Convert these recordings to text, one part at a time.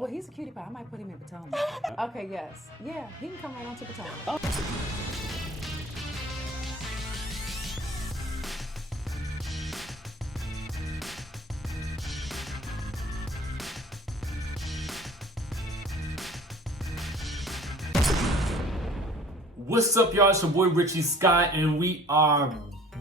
Well, he's a cutie pie. I might put him in Potomac. Okay, yes. Yeah, he can come right on to Potomac. What's up, y'all? It's your boy Richie Scott, and we are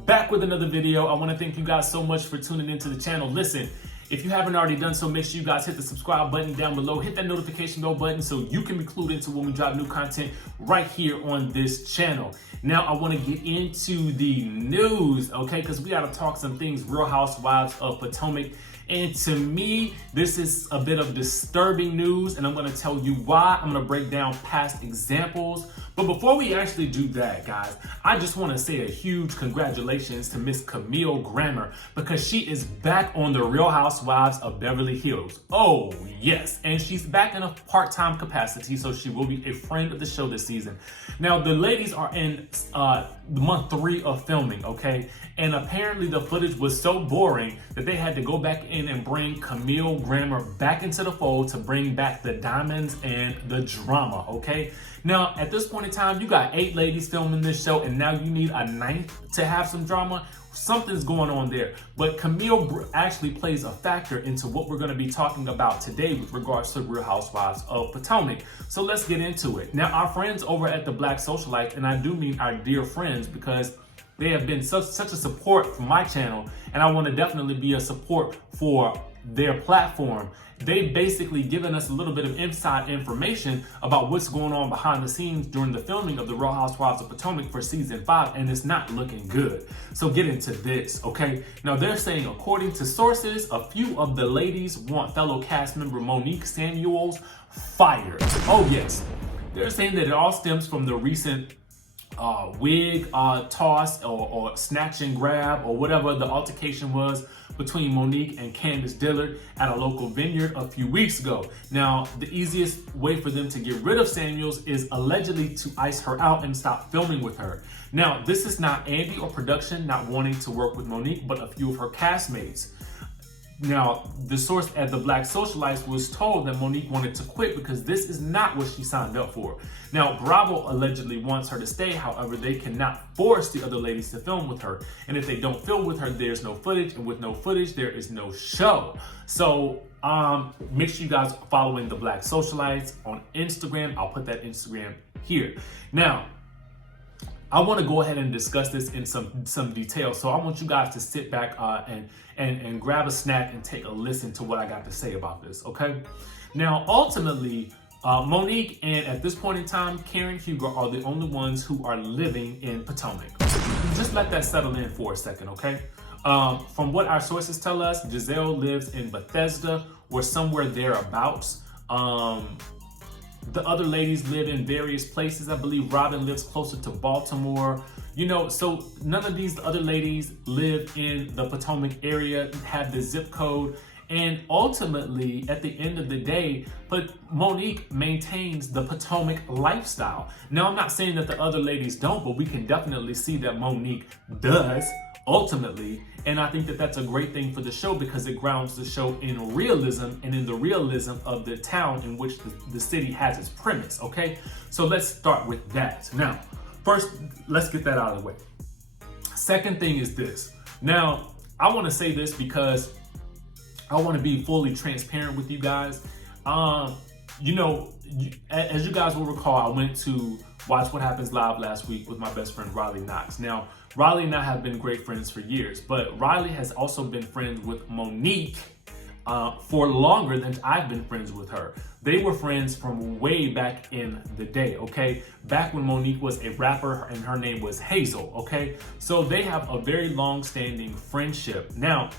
back with another video. I want to thank you guys so much for tuning into the channel. Listen, if you haven't already done so, make sure you guys hit the subscribe button down below. Hit that notification bell button so you can be clued into when we drop new content right here on this channel. Now, I want to get into the news, okay? Because we got to talk some things, Real Housewives of Potomac. And to me, this is a bit of disturbing news, and I'm going to tell you why. I'm going to break down past examples. But before we actually do that, guys, I just want to say a huge congratulations to Miss Camille Grammer, because she is back on the Real Housewives of Beverly Hills. Oh, yes. And she's back in a part-time capacity, so she will be a friend of the show this season. Now, the ladies are in month 3 of filming, okay? And apparently the footage was so boring that they had to go back in and bring Camille Grammer back into the fold to bring back the diamonds and the drama, okay? Now, at this point in time, you got 8 ladies filming this show, and now you need a 9th to have some drama. Something's going on there. But Camille actually plays a factor into what we're going to be talking about today with regards to Real Housewives of Potomac. So let's get into it. Now, our friends over at the Black Socialite, and I do mean our dear friends, because they have been such a support for my channel, and I want to definitely be a support for their platform. They've basically given us a little bit of inside information about what's going on behind the scenes during the filming of the Real Housewives of Potomac for season 5, and it's not looking good. So get into this, okay? Now, they're saying, according to sources, a few of the ladies want fellow cast member Monique Samuels fired. Oh yes, they're saying that it all stems from the recent wig toss or snatch and grab or whatever the altercation was between Monique and Candiace Dillard at a local vineyard a few weeks ago. Now, the easiest way for them to get rid of Samuels is allegedly to ice her out and stop filming with her. Now, this is not Andy or production not wanting to work with Monique, but a few of her castmates. Now, the source at the Black Socialites was told that Monique wanted to quit because this is not what she signed up for. Now, Bravo allegedly wants her to stay. However, they cannot force the other ladies to film with her. And if they don't film with her, there's no footage. And with no footage, there is no show. So make sure you guys are following the Black Socialites on Instagram. I'll put that Instagram here. Now, I want to go ahead and discuss this in some detail. So I want you guys to sit back and grab a snack and take a listen to what I got to say about this, okay? Now, ultimately, Monique and, at this point in time, Karen Huger are the only ones who are living in Potomac. Just let that settle in for a second, okay? From what our sources tell us, Giselle lives in Bethesda or somewhere thereabouts. The other ladies live in various places. I believe Robin lives closer to Baltimore. You know, so none of these other ladies live in the Potomac area, have the zip code. And ultimately, at the end of the day, but Monique maintains the Potomac lifestyle. Now, I'm not saying that the other ladies don't, but we can definitely see that Monique does ultimately. And I think that that's a great thing for the show because it grounds the show in realism and in the realism of the town in which the city has its premise, okay? So let's start with that. Now, first, let's get that out of the way. Second thing is this. Now, I want to say this because I want to be fully transparent with you guys. You know, as you guys will recall, I went to watch What Happens Live last week with my best friend, Riley Knox. Now, Riley and I have been great friends for years, but Riley has also been friends with Monique for longer than I've been friends with her. They were friends from way back in the day, okay? Back when Monique was a rapper and her name was Hazel, okay? So they have a very long-standing friendship. Now,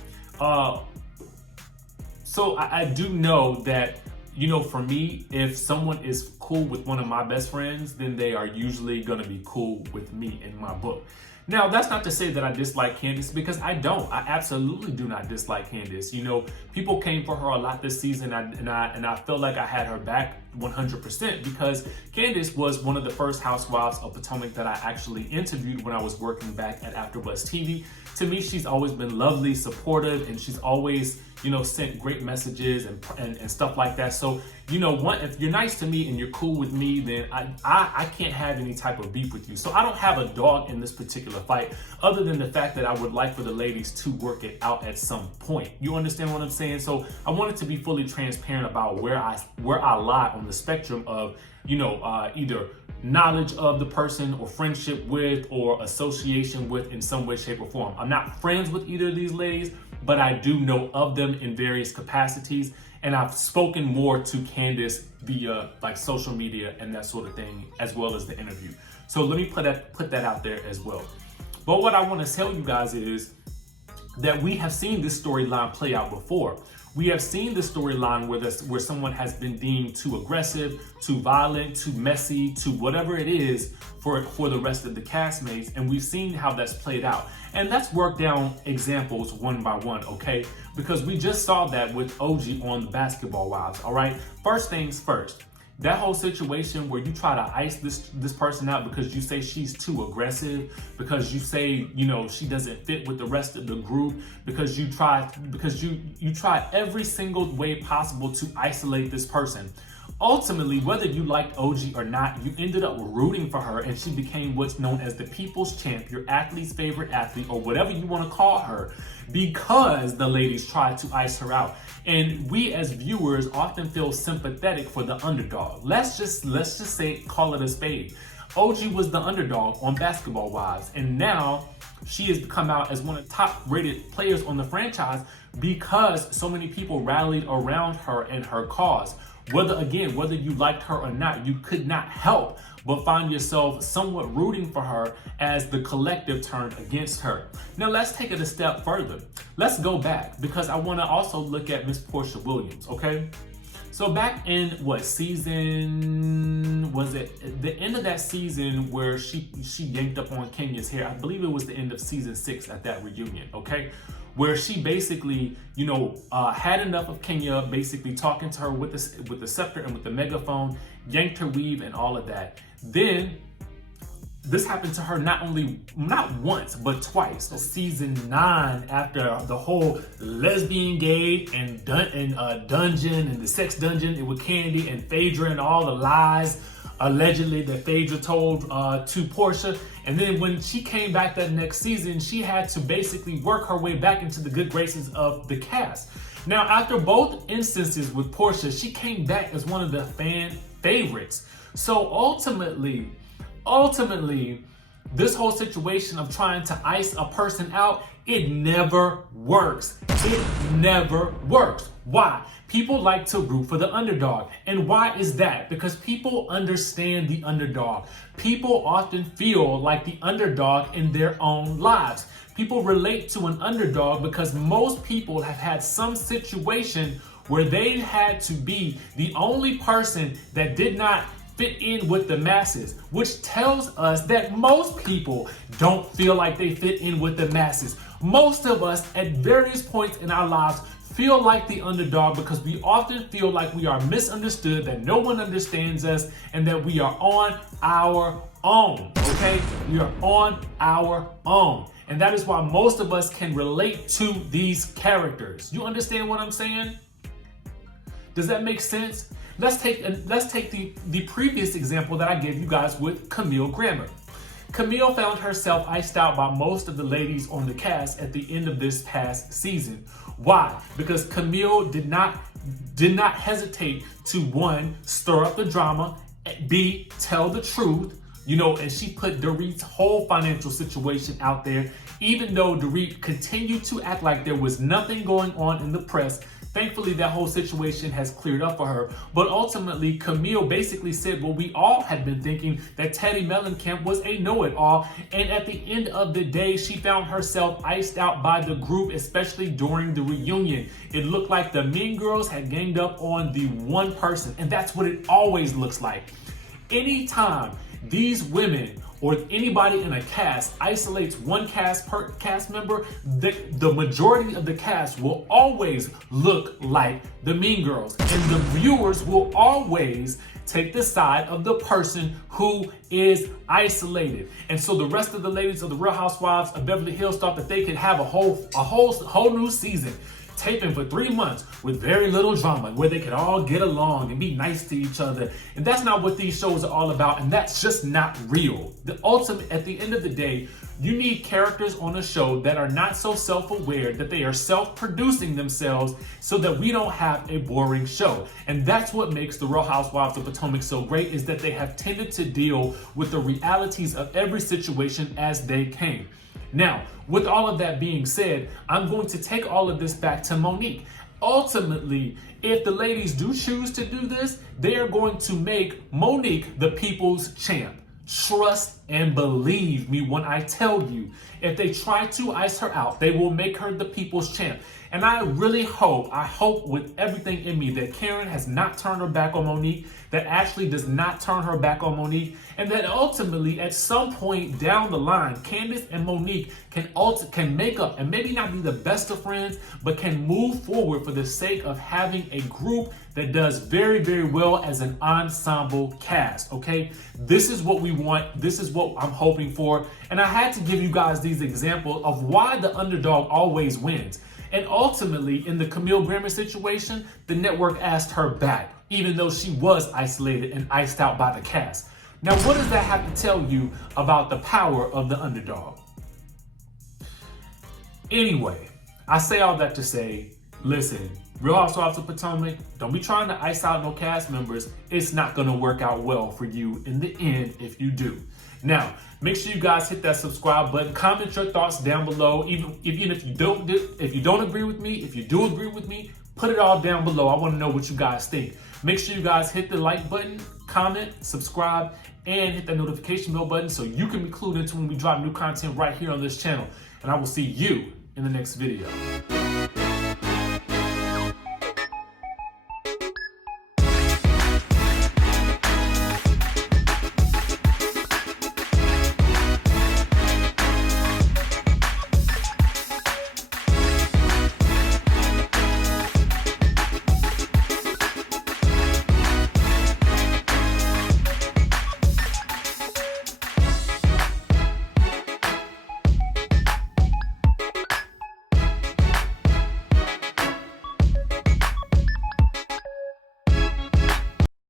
so I do know that, you know, for me, if someone is cool with one of my best friends, then they are usually gonna be cool with me in my book. Now, that's not to say that I dislike Candiace, because I don't. I absolutely do not dislike Candiace. You know, people came for her a lot this season, and I felt like I had her back 100% because Candiace was one of the first Housewives of Potomac that I actually interviewed when I was working back at AfterBuzz TV. To me, she's always been lovely, supportive, and she's always, you know, sent great messages and stuff like that. So, you know, if you're nice to me and you're cool with me, then I can't have any type of beef with you. So I don't have a dog in this particular fight, other than the fact that I would like for the ladies to work it out at some point. You understand what I'm saying? So I wanted to be fully transparent about where I lie on the spectrum of, you know, either knowledge of the person or friendship with or association with in some way, shape, or form. I'm not friends with either of these ladies, but I do know of them in various capacities. And I've spoken more to Candiace via like social media and that sort of thing, as well as the interview. So let me put that out there as well. But what I want to tell you guys is that we have seen this storyline play out before. We have seen the storyline where someone has been deemed too aggressive, too violent, too messy, to whatever it is for the rest of the castmates, and we've seen how that's played out. And let's work down examples one by one, okay? Because we just saw that with OG on the Basketball Wives, all right? First things first. That whole situation where you try to ice this person out because you say she's too aggressive, because you say, you know, she doesn't fit with the rest of the group, because you try every single way possible to isolate this person. Ultimately, whether you liked OG or not, you ended up rooting for her and she became what's known as the people's champ, your athlete's favorite athlete, or whatever you want to call her, because the ladies tried to ice her out. And we as viewers often feel sympathetic for the underdog. Let's just say, call it a spade. OG was the underdog on Basketball Wives, and now she has come out as one of the top rated players on the franchise because so many people rallied around her and her cause. Whether you liked her or not, you could not help but find yourself somewhat rooting for her as the collective turned against her. Now let's take it a step further. Let's go back, because I want to also look at Miss Porsha Williams, okay? So back in what season was it? The end of that season where she yanked up on Kenya's hair. I believe it was the end of season 6 at that reunion, okay? Where she basically, you know, had enough of Kenya basically talking to her with the scepter and with the megaphone, yanked her weave and all of that. Then this happened to her not once, but twice. So season 9, after the whole lesbian gay and dungeon and the sex dungeon, it was Kandi and Phaedra and all the lies allegedly that Phaedra told to Porsha. And then when she came back that next season, she had to basically work her way back into the good graces of the cast. Now, after both instances with Porsha, she came back as one of the fan favorites. So ultimately, this whole situation of trying to ice a person out, it never works. It never works. Why? People like to root for the underdog. And why is that? Because people understand the underdog. People often feel like the underdog in their own lives. People relate to an underdog because most people have had some situation where they had to be the only person that did not fit in with the masses, which tells us that most people don't feel like they fit in with the masses. Most of us at various points in our lives feel like the underdog because we often feel like we are misunderstood, that no one understands us, and that we are on our own, okay? We are on our own. And that is why most of us can relate to these characters. You understand what I'm saying? Does that make sense? Let's take the previous example that I gave you guys with Camille Grammer. Camille found herself iced out by most of the ladies on the cast at the end of this past season. Why? Because Camille did not hesitate to, 1, stir up the drama, B, tell the truth, you know, and she put Dorit's whole financial situation out there, even though Dorit continued to act like there was nothing going on in the press. Thankfully, that whole situation has cleared up for her. But ultimately, Camille basically said what we all had been thinking, that Teddy Mellencamp was a know-it-all. And at the end of the day, she found herself iced out by the group, especially during the reunion. It looked like the Mean Girls had ganged up on the one person. And that's what it always looks like. Anytime these women or anybody in a cast isolates one cast member, the majority of the cast will always look like the Mean Girls. And the viewers will always take the side of the person who is isolated. And so the rest of the ladies of the Real Housewives of Beverly Hills thought that they could have a whole new season, taping for 3 months with very little drama, where they could all get along and be nice to each other. And that's not what these shows are all about, and that's just not real. At the end of the day, you need characters on a show that are not so self-aware, that they are self-producing themselves, so that we don't have a boring show. And that's what makes the Real Housewives of Potomac so great, is that they have tended to deal with the realities of every situation as they came. Now, with all of that being said, I'm going to take all of this back to Monique. Ultimately, if the ladies do choose to do this, they are going to make Monique the people's champ. Trust and believe me when I tell you, if they try to ice her out, they will make her the people's champ. And I really hope with everything in me that Karen has not turned her back on Monique, that Ashley does not turn her back on Monique, and that ultimately at some point down the line, Candiace and Monique can make up and maybe not be the best of friends, but can move forward for the sake of having a group that does very, very well as an ensemble cast, okay? This is what we want. This is what I'm hoping for. And I had to give you guys these examples of why the underdog always wins. And ultimately, in the Camille Grammer situation, the network asked her back, even though she was isolated and iced out by the cast. Now, what does that have to tell you about the power of the underdog? Anyway, I say all that to say, listen, Real Housewives of Potomac, don't be trying to ice out no cast members. It's not gonna work out well for you in the end if you do. Now, make sure you guys hit that subscribe button. Comment your thoughts down below. Even if you don't agree with me, if you do agree with me, put it all down below. I want to know what you guys think. Make sure you guys hit the like button, comment, subscribe, and hit that notification bell button so you can be clued into when we drop new content right here on this channel. And I will see you in the next video.